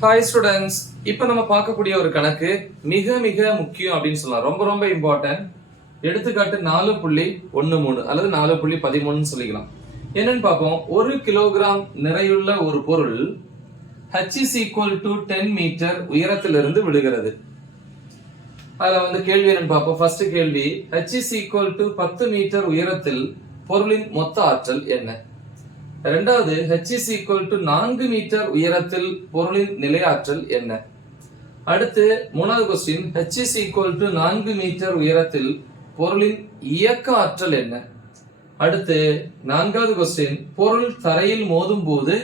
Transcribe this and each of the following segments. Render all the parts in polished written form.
Hi students, இப்போ நம்ம பார்க்கக்கூடிய ஒரு கணக்கு மிக மிக முக்கியம் அப்படின்னு சொல்லலாம். ரொம்ப ரொம்ப இம்பார்ட்டன்ட். எடுத்துக்காட்டு 4.13 அல்லது 4.13 சொல்லிக்கலாம். என்னன்னு பார்ப்போம். 1 கிலோகிராம் நிறையுள்ள ஒரு பொருள் h is equal to 10 metre உயரத்திலிருந்து விழுகிறது. அதுல வந்து கேள்வி என்னன்னு பார்ப்போம். ஃபர்ஸ்ட் கேள்வி, h is equal to 10 metre உயரத்தில் பொருளின் மொத்த ஆற்றல் என்ன? இரண்டாவது, h is equal to 4 metre உயரத்தில் பொருளின் நிலையாற்றல் என்ன? அடுத்து மூணாவது question, h is equal to 4 metre உயரத்தில் பொருளின் இயக்க ஆற்றல் என்ன? அடுத்து நான்காவது கொஸ்டின், பொருள் தரையில் மோதும் போது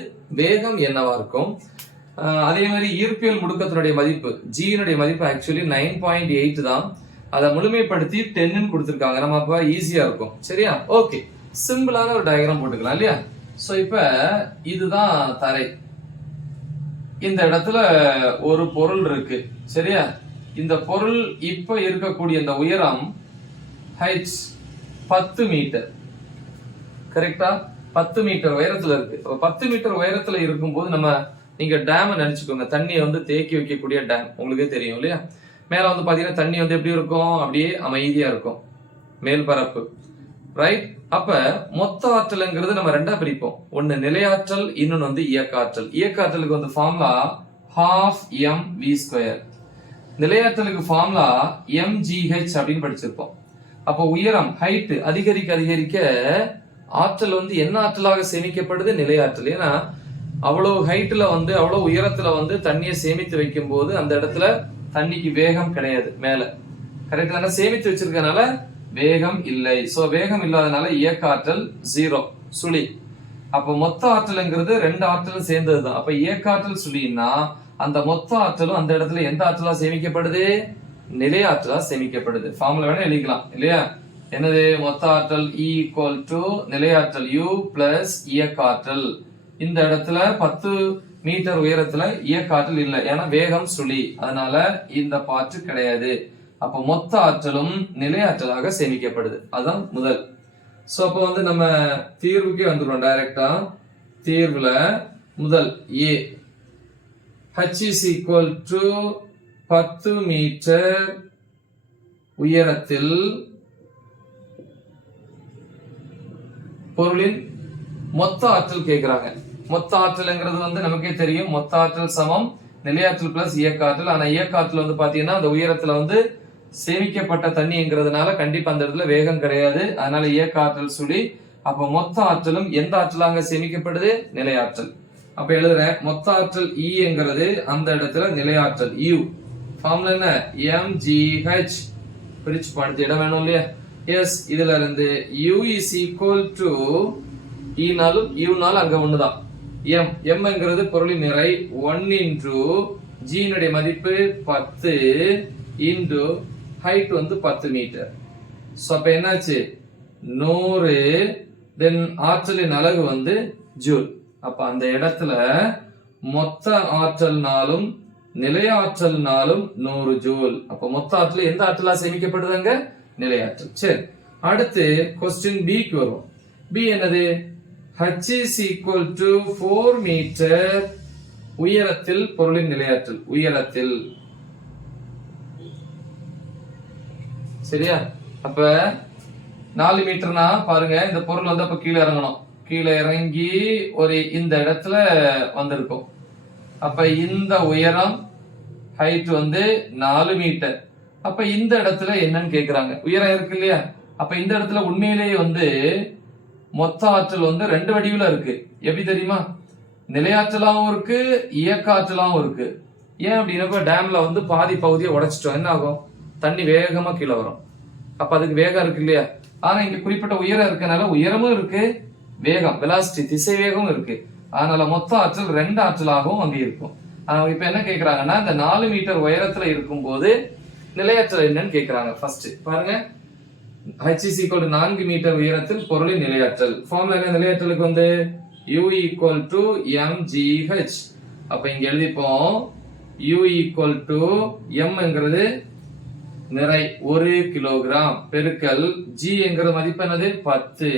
வேகம் என்னவா இருக்கும்? அதே மாதிரி ஈர்ப்பியல் முடுக்கத்தினுடைய மதிப்பு g னுடைய மதிப்பு ஆக்சுவலி 9.8 தான். அதை முழுமைப்படுத்தி 10 கொடுத்திருக்காங்க. நம்ம அப்ப ஈஸியா இருக்கும். சரியா? ஓகே, சிம்பிளான ஒரு டயக்ராம் போட்டுக்கலாம் இல்லையா? சோ இப்ப இதுதான் தரை. இந்த இடத்துல ஒரு பொருள் இருக்கு. சரியா? இந்த பொருள் இப்ப இருக்கக்கூடிய இந்த உயரம் h 10 மீட்டர். கரெக்டா? 10 மீட்டர் உயரத்துல இருக்கு. 10 மீட்டர் உயரத்துல இருக்கும்போது நம்ம நீங்க டேம் நினைச்சுக்கோங்க. தண்ணியை வந்து தேக்கி வைக்கக்கூடிய டேம். உங்களுக்கே தெரியும் இல்லையா? மேல வந்து பாத்தீங்கன்னா தண்ணி வந்து எப்படி இருக்கும்? அப்படியே அமைதியா இருக்கும், மேல் பரப்பு. ரைட்? அப்ப மொத்த ஆற்றல்ங்கிறது நம்ம ரெண்டா பிரிப்போம். ஒன்னு நிலையாற்றல், இன்னொன்னு வந்து இயக்க ஆற்றல். இயக்க ஆற்றலுக்கு வந்து ஃபார்முலா ½ mv². நிலையாற்றலுக்கு ஃபார்முலா mgh அப்படின்னு படிச்சிருப்போம். அப்ப உயரம் ஹைட் அதிகரிக்க அதிகரிக்க ஆற்றல் வந்து என்ன ஆற்றலாக சேமிக்கப்படுது? நிலையாற்றல். ஏன்னா அவ்வளவு ஹைட்ல வந்து அவ்வளவு உயரத்துல வந்து தண்ணியை சேமித்து வைக்கும் போது அந்த இடத்துல தண்ணிக்கு வேகம் கிடையாது மேல. கரெக்ட் தானே? சேமித்து வச்சிருக்கனால வேகம் இல்லை. சோ வேகம் இல்லாதனால இயக்க ஆற்றல் 0, சுழி. அப்ப மொத்த ஆற்றல்ங்கிறது ரெண்டு ஆற்றலும் சேர்ந்ததுதான். அப்ப இயக்க ஆற்றல் சுழின்னா அந்த மொத்த ஆற்றலும் அந்த இடத்துல எந்த ஆற்றலா சேமிக்கப்படுது? நிலையாற்றலா சேமிக்கப்படுது. ஃபார்முலா வேணா எழுதிக்கலாம் இல்லையா? என்னது? மொத்த ஆற்றல் E equal to நிலையாற்றல் U plus இயக்க ஆற்றல். இந்த இடத்துல 10 மீட்டர் உயரத்துல இயக்க ஆற்றல் இல்லை, ஏன்னா வேகம் சுழி, அதனால இந்த பாட்டு கிடையாது. அப்ப மொத்த ஆற்றலும் நிலையாற்றலாக சேமிக்கப்படுது. அதுதான் முதல். சோ அப்ப வந்து நம்ம தீர்வுக்கே வந்துடுவோம் டைரக்டா. தீர்வுல முதல் A, h is equal to 10 metre உயரத்தில் பொருளின் மொத்த ஆற்றல் கேட்கிறாங்க. மொத்த ஆற்றல்ங்கிறது வந்து நமக்கே தெரியும். மொத்த ஆற்றல் சமம் நிலையாற்றல் பிளஸ் இயக்க ஆற்றல். ஆனா இயக்க ஆற்றல் வந்து பாத்தீங்கன்னா அந்த உயரத்துல வந்து சேமிக்கப்பட்ட தண்ணிங்கிறதுனால கண்டிப்பா அந்த இடத்துல வேகம் கிடையாது, அதனால இயக்க ஆற்றல் சுழி. அப்ப மொத்த ஆற்றலும் எந்த ஆற்றலாக சேமிக்கப்படுது? நிலையாற்றல். அப்ப எழுதுறேன், மொத்த ஆற்றல் Eங்கிறது அந்த இடத்துல நிலையாற்றல் U. ஃபார்முலா என்ன? mgh. பிரிச்சு படிச்சு இடம் வேணும் இல்லையா? எஸ், இதுல இருந்து U is equal to E நாலும் U நாலும் அங்க ஒண்ணுதான். m mங்கிறது பொருளின் நிறை 1 into g னுடைய மதிப்பு 10 into height வந்து 10 மீட்டர். சோ அப்ப என்னாச்சு? 100. தென் ஆற்றலின் அலகு வந்து ஜூல். அப்ப அந்த இடத்துல மொத்த ஆற்றல்னாலும் நிலையாற்றல்னாலும் 100 ஜூல். அப்ப மொத்த ஆற்றல் எந்த ஆற்றலா சேமிக்கப்படுதுங்க? நிலையாற்றல். சரி, அடுத்து கொஸ்டின் பிக்கு வருவோம். பி என்னது? h is equal to 4 metre உயரத்தில் பொருளின் நிலையாற்றல். உயரத்தில். சரியா? அப்ப 4 மீட்டர்னா பாருங்க, இந்த பொருள் வந்து அப்ப கீழே இறங்கணும். கீழே இறங்கி ஒரு இந்த இடத்துல வந்திருக்கும். அப்ப இந்த உயரம் ஹைட் வந்து 4 மீட்டர். அப்ப இந்த இடத்துல என்னன்னு கேக்குறாங்க. உயரம் இருக்கு இல்லையா? அப்ப இந்த இடத்துல உண்மையிலேயே வந்து மொத்த ஆற்றல் வந்து ரெண்டு வடிவுல இருக்கு. எப்படி தெரியுமா? நிலையாற்றலாவும் இருக்கு, இயக்க ஆற்றலாவும் இருக்கு. ஏன் அப்படின்னா டேம்ல வந்து பாதி பகுதியை உடைச்சிட்டோம், என்ன ஆகும்? தண்ணி வேகமா கீழே வரும். அப்ப அதுக்கு வேகம் இருக்கு இல்லையா? ஆனா இங்க குறிப்பிட்ட உயரம் இருக்கனால உயரமும் இருக்கு, வேகம் வெலாசிட்டி திசை வேகமும் இருக்கு. அதனால மொத்த ஆற்றல் ரெண்டு ஆற்றலாகவும் அங்க இருக்கும். இப்ப என்ன கேக்குறாங்கன்னா, இந்த 4 மீட்டர் உயரத்துல இருக்கும் போது நிலையாற்றல் என்னன்னு கேக்குறாங்க. ஃபர்ஸ்ட் பாருங்க, h is equal to 4 metre உயரத்தில் பொருளின் நிலையாற்றல். ஃபார்முலா என்ன? நிலையாற்றலுக்கு வந்து U equal to mgh. அப்ப இங்க எழுதிப்போம், U equal to mங்கிறது நிறை 1 கிலோகிராம் பெருக்கல் g என்கிற மதிப்பு என்னது? 10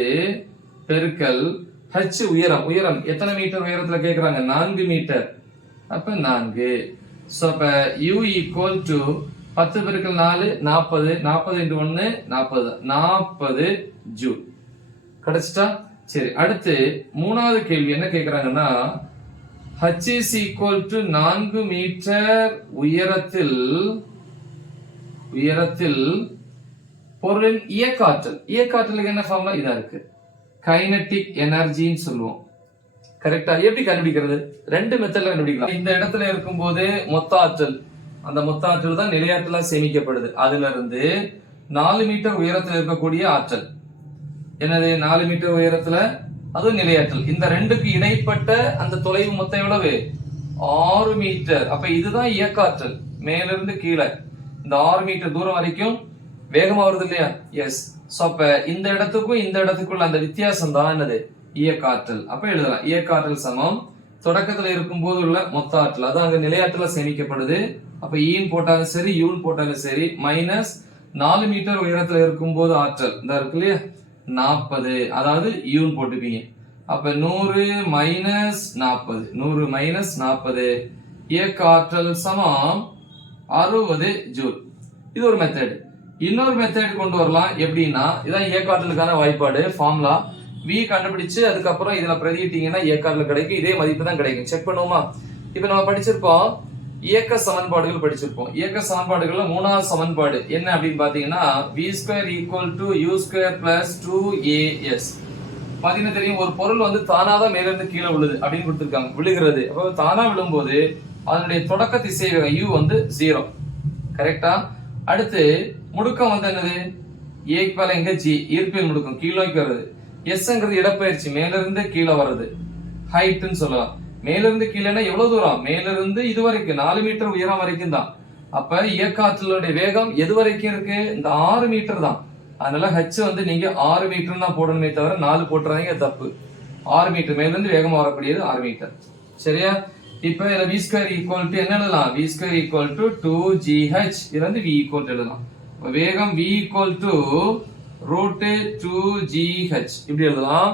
பெருக்கல் h உயரம். உயரம் எத்தனை மீட்டர் உயரத்துல கேக்குறாங்க? 4 மீட்டர் அப்ப 4. சோ அப்ப u equal to 10 பெருக்கல் 4 40, 40 into 1 40, 40 ஜூல் கிடைச்சிட்டா. சரி, அடுத்து மூணாவது கேள்வி என்ன கேக்குறாங்கன்னா, h is equal to 4 metre உயரத்தில் பொருளின் இயக்காற்றல். இயக்காற்றலுக்கு என்ன ஃபார்முலா இதா இருக்கு, கைனடிக் எனர்ஜின்னு சொல்லுவோம். கரெக்டா? எப்படி கண்டுபிடிக்கிறது? ரெண்டு மெத்தட்ல கண்டுபிடிக்கலாம். இந்த இடத்துல இருக்கும்போது மொத்த ஆற்றல், அந்த மொத்த ஆற்றல் தான் நிலையாற்றலா சேமிக்கப்படுது. அதுல இருந்து 4 மீட்டர் உயரத்தில் இருக்கக்கூடிய ஆற்றல் என்னது, 4 மீட்டர் உயரத்துல அதுவும் நிலையாற்றல். இந்த ரெண்டுக்கு இடைப்பட்ட அந்த தொலைவு மொத்தம் எவ்வளவு, 6 மீட்டர். அப்ப இதுதான் இயக்காற்றல். மேல இருந்து கீழே இந்த 6 மீட்டர் தூரம் வரைக்கும் வேகமா வருது இல்லையா? எஸ். சோ அப்ப இந்த இடத்துக்கும் இந்த இடத்துக்குள்ள அந்த வித்தியாசம் தான் என்னது, இயக்காற்றல். அப்ப எழுதலாம், இயக்காற்றல் சமம் தொடக்கத்துல இருக்கும் போது உள்ள மொத்த ஆற்றல், அது அங்க நிலையாற்றலா சேமிக்கப்படுது. அப்ப ஈன் போட்டாலும் சரி யூன் போட்டாலும் சரி, மைனஸ் 4 மீட்டர் உயரத்துல இருக்கும் போது ஆற்றல் இந்த இருக்கு இல்லையா 40, அதாவது யூன் போட்டுப்பீங்க. அப்ப 100 மைனஸ் 40, 100 மைனஸ் 40, இயக்காற்றல் சமம் 60 ஜூல். இது ஒரு மெத்தட். இன்னொரு மெத்தட் கொண்டு வரலாம். எப்படின்னா, இதான் இயக்காற்றலுக்கான வாய்ப்பாடு ஃபார்முலா. v கண்டுபிடிச்சு அதுக்கப்புறம் இதுல பிரதியிட்டீங்கன்னா இயக்காற்றல் கிடைக்கும். இதே மதிப்பு தான் கிடைக்கும். செக் பண்ணுவோமா? இப்ப நம்ம படிச்சிருப்போம், இயக்க சமன்பாடுகள் படிச்சிருப்போம். இயக்க சமன்பாடுகள்ல மூணாவது சமன்பாடு என்ன அப்படின்னு பாத்தீங்கன்னா, v square equal to u square plus 2as. பாத்தீங்கன்னா தெரியும், ஒரு பொருள் வந்து தானாதான் மேல இருந்து கீழே விழுது அப்படின்னு கொடுத்திருக்காங்க, விழுகிறது. அப்ப தானா விழும்போது அதனுடைய தொடக்க திசைவேகம் u வந்து 0. கரெக்டா? அடுத்து முடுக்கம் வந்து என்னது, a க்கு மேல எங்க g, ஈர்ப்பியல் முடுக்கம் கீழே வருது. எஸ்ங்கிறது இடப்பெயர்ச்சி, மேல இருந்து கீழே வர்றது, ஹைட்னு சொல்லலாம். மேல இருந்து கீழேனா எவ்வளவு தூரம், மேல இருந்து இது வரைக்கும் 4 மீட்டர் உயரம் வரைக்கும் தான். அப்ப இயக்காற்றலுடைய வேகம் எது வரைக்கும் இருக்கு, இந்த 6 மீட்டர் தான். அதனால h வந்து நீங்க 6 மீட்டர் தான் போடணுமே தவிர 4 போட்டுறாதீங்க, தப்பு. 6 மீட்டர் மேல இருந்து வேகமா வரக்கூடியது 6 மீட்டர். சரியா? இப்ப இதுல v ஸ்கொயர் ஈக்குவல் டு என்ன எழுதலாம், v square equal to 2gh. இதுல இருந்து v ஈக்குவல் டு எழுதலாம். வேகம் v equal to root 2gh இப்படி எழுதலாம்.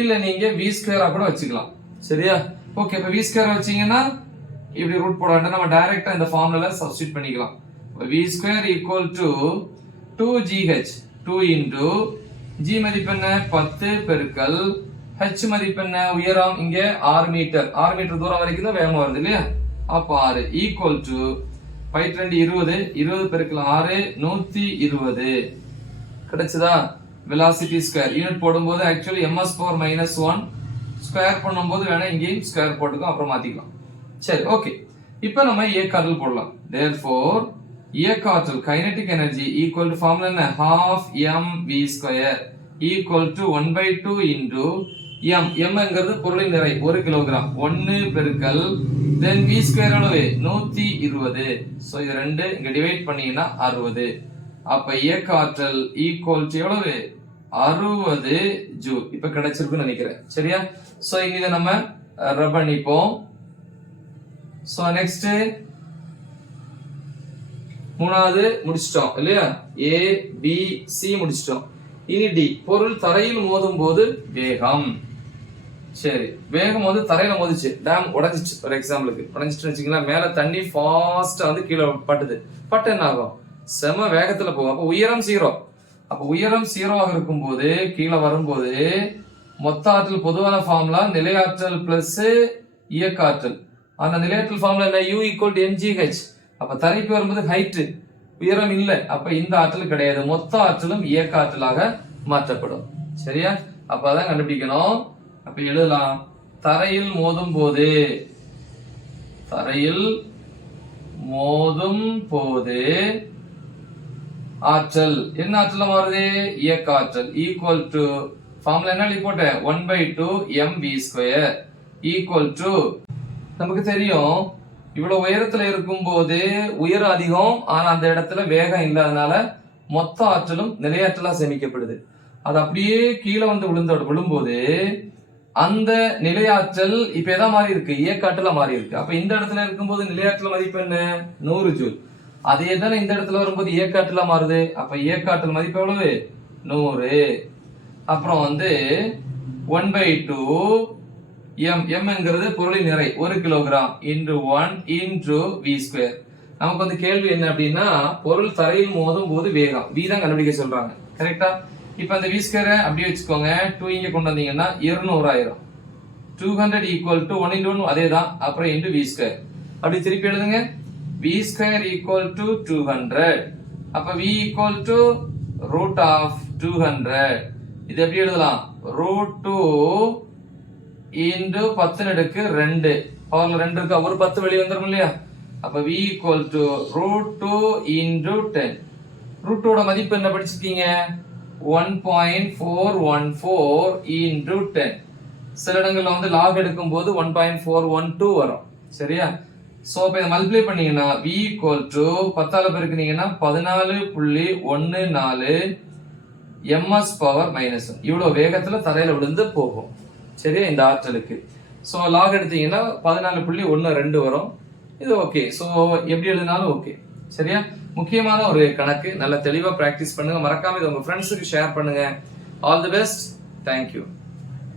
இல்ல நீங்க v ஸ்கொயரா கூட வச்சுக்கலாம். சரியா? ஓகே. இப்ப v ஸ்கொயர் வச்சீங்கன்னா இப்படி ரூட் போட வேண்டாம், நம்ம டைரக்டா இந்த ஃபார்முலால சப்ஸ்டிட்யூட் பண்ணிக்கலாம். v square equal to 2gh, 2 into g மதிப்பு என்ன 10 பெருக்கல் h மதிப்பு என்ன, உயரம் இங்க 6 மீட்டர். 6 மீட்டர் தூரம் வரைக்கும் தான் வேகமா வருது இல்லையா? அப்ப 6 ஈக்குவல் டு 5 20, 20 பெருக்கல் 6 120 கிடைச்சதா? வெலாசிட்டி ஸ்கொயர் யூனிட் போடும்போது ஆக்சுவலி ms பவர் -1, ஸ்கொயர் பண்ணும்போது வேணா இங்கேயும் ஸ்கொயர் போட்டுக்கோ, அப்புறம் மாத்திக்கலாம். சரி, ஓகே. இப்போ நம்ம இயக்காற்றல் போடலாம். therefore இயக்காற்றல் kinetic energy equal to formula என்ன, half mv square equal to 1/2 into m. mங்கிறது பொருளின் நிறை 1 கிலோகிராம், 1 பெருக்கல் then v ஸ்கொயர் எவ்வளவு 120. சோ இது ரெண்டு இங்க டிவைட் பண்ணீங்கன்னா 60. அப்ப இயக்காற்றல் ஈக்குவல் டு எவ்வளவு 60 ஜூல். இப்ப கிடைச்சிருக்குன்னு நினைக்கிறேன். சரியா? சோ இங்க நம்ம ரப் பண்ணிப்போம். சோ நெக்ஸ்ட் மூணாவது முடிச்சிட்டோம் இல்லையா, a b c முடிச்சிட்டோம். இனி d, பொருள் தரையில் மோதும் போது வேகம். சரி, வேகம் வந்து தரையில மோதிச்சு, டேம் உடைஞ்சிச்சு. ஒரு எக்ஸாம்பிளுக்கு உடைஞ்சிட்டு வச்சுக்கலாம், மேல தண்ணி ஃபாஸ்டா வந்து கீழே பட்டுது. பட்டு என்ன ஆகும், செம வேகத்துல போகும். அப்ப உயரம் 0. அப்ப உயரம் 0 இருக்கும் போது கீழே வரும்போது மொத்த ஆற்றல் பொதுவான ஃபார்முலா நிலையாற்றல் பிளஸ் இயக்காற்றல். அந்த நிலையாற்றல் ஃபார்முலா என்ன, u ஈக்குவல் டு mgh. அப்ப தரைக்கு வரும்போது ஹைட், உயரம் இல்ல. அப்ப இந்த ஆற்றல் கிடையாது, மொத்த ஆற்றலும் இயக்க ஆற்றலாக மாற்றப்படும். சரியா? அப்ப அதான் கண்டுபிடிக்கணும். அப்ப எழுதலாம், தரையில் மோதும் போது, தரையில் மோதும் போது ஆற்றல் என்ன ஆற்றல் மாறுது, இயக்க ஆற்றல் ஈக்குவல் டு ஃபார்முலா என்ன போட்டேன், 1/2 mv ஸ்கொயர் ஈக்குவல் டு, நமக்கு தெரியும் இவ்வளவு உயரத்துல இருக்கும் போது உயரம் அதிகம், ஆனா அந்த இடத்துல வேகம் இல்லாதனால மொத்த ஆற்றலும் நிலையாற்றலா சேமிக்கப்படுது. அது அப்படியே கீழே வந்து விழும்போது அந்த நிலையாற்றல் இப்ப எதா மாறி இருக்கு, இயக்காற்றலா மாறி இருக்கு. அப்ப இந்த இடத்துல இருக்கும்போது நிலையாற்றல் மதிப்பு என்ன, 100 ஜூல். அதே தானே இந்த இடத்துல வரும்போது இயக்காற்றலா மாறுது. அப்ப இயக்காற்றல் மதிப்பு எவ்வளவு, 100. அப்புறம் வந்து 1/2 எம்ங்கிறது பொருளின் நிறை 1 kilogram into 1 into V square. நமக்கு வந்து கேள்வி என்ன அப்படின்னா பொருள் தரையில் மோதும் போது வேகம் v தான் கண்டுபிடிக்க சொல்றாங்க. கரெக்டா? இப்ப அந்த வி ஸ்கொயரை அப்படியே வச்சுக்கோங்க. 2 இங்க கொண்டு வந்தீங்கன்னா 200 ஆயிரும். 200 ஈக்குவல் டு 1 இன்டு 1 அதே தான். அப்புறம் இன்டு வி ஸ்கொயர். அப்படி திருப்பி எழுதுங்க. v square equal to 200. அப்ப v equal to root of 200. இது எப்படி எழுதலாம்? ரூட் 2 இன்டு 10 அடுக்கு 2 பவர்ல 2 இருக்கா, ஒரு 10 வெளிய வந்துரும் இல்லையா? அப்ப v equal to root 2 into 10. root 2 ஓட மதிப்பு என்ன படிச்சிருக்கீங்க? 1.414 into 10. சில இடங்கள்ல வந்து log எடுக்கும்போது 1.412 வரும். சரியா? சோ அப்ப இத மல்டிப்ளை பண்ணீங்கன்னா v equal to 10 ஆல பெருக்குனீங்கன்னா 14.14 ms பவர் மைனஸ் 1. இவ்வளவு வேகத்துல தரையில விழுந்து போகும். சரியா? இந்த ஆற்றலுக்கு. சோ log எடுத்தீங்கன்னா 14.12 வரும். இது ஓகே. சோ எப்படி எழுதினாலும் ஓகே. சரியா? முக்கியமான ஒரு கணக்கு. நல்ல தெளிவா பிராக்டிஸ் பண்ணுங்க. மறக்காம இதை உங்க ஃப்ரெண்ட்ஸுக்கு ஷேர் பண்ணுங்க. All the best. தேங்க்யூ.